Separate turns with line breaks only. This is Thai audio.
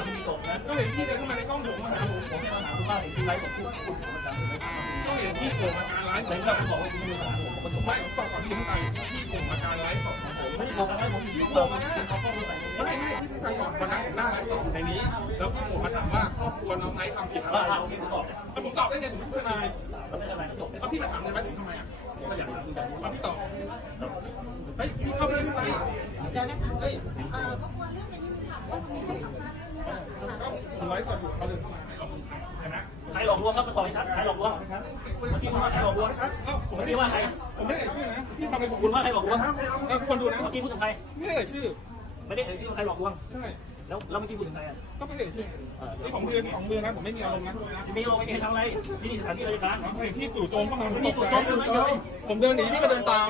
ว่ามีตกนะ
ก็เห็นพี่เดินเข้ามาในกล้องผมมาหาผม
ผมมาถาคุณว่าเห็นที่ไลฟ์ของคุณคุณประจำเลย
ก็เห็นพี่โผล่มาการไลฟ์
เหมือนกับผมบอกว่าคุณมาถาผมผม
ไม่ต่อก่อนที่จะไปพี่โผล่มาการไลฟ์สดของผม
ไม่ได้โกงกันผมอยู่ที่เติมเป็นเขาข้อมูลใส่
ไม่ไม่ที่ไปก่อนวันนั้นหน้าไลฟ์สดในนี้ แล้วพี่โผล่มาถามว่าครอบครัวน้องไนท์ทำผิดอะไร
ว่าเราที่ผมบอก
แล้วผมตอบได้ไงผมเป็นทนายแล้วพี่มาถามในแม่ถึงทำไมอะ
ก็อยากถามคุณจันทร์
แล้วพี่ตอบเฮ้ยพี่เข้าไปได้ไหม
เดี๋ยวนะคะเอ่อรบกวเรื่องนี้นิดนึงค่ะว่าวันนี้ให้
ไลฟ์สดอยู่เขาเดินเข้ามาเห็นไหม
ใครหลอกลวงครับไปต่อยชัดใครหลอกลวงเมื่อกี้คุณว่าใครหลอกลวง
เอ้าผม
เมื่อ
ไม่
กี้
ได้
ว่าใคร
ผมไม่ได้เอ่ยชื่อนะพี่ทำอะไรผม
คุณว่าใครหลอกลวง
เออคนดูนะ
เมื่อกี้พูดถึงใคร
ไม่ได้เอ่ยชื่อ
ไม่ได้เอ่ยชื่อใครหลอกลวง
ใช่
แล้วแล้วเมื่อกี้พูดถึงใครอะ
ก็ไม่ได้เอ่ยชื่อนี่ผมเดือนสองเดือนนะผมไม่มีอารมณ์นะ
ที่มีลงไปทำอะไรที่นี่สถานที่ราชการ
เห็นพี่จู่โจมเข้ามา
ไม่มีจู่โจมเลย
ผมเดินหนีพี่ก็เดินตาม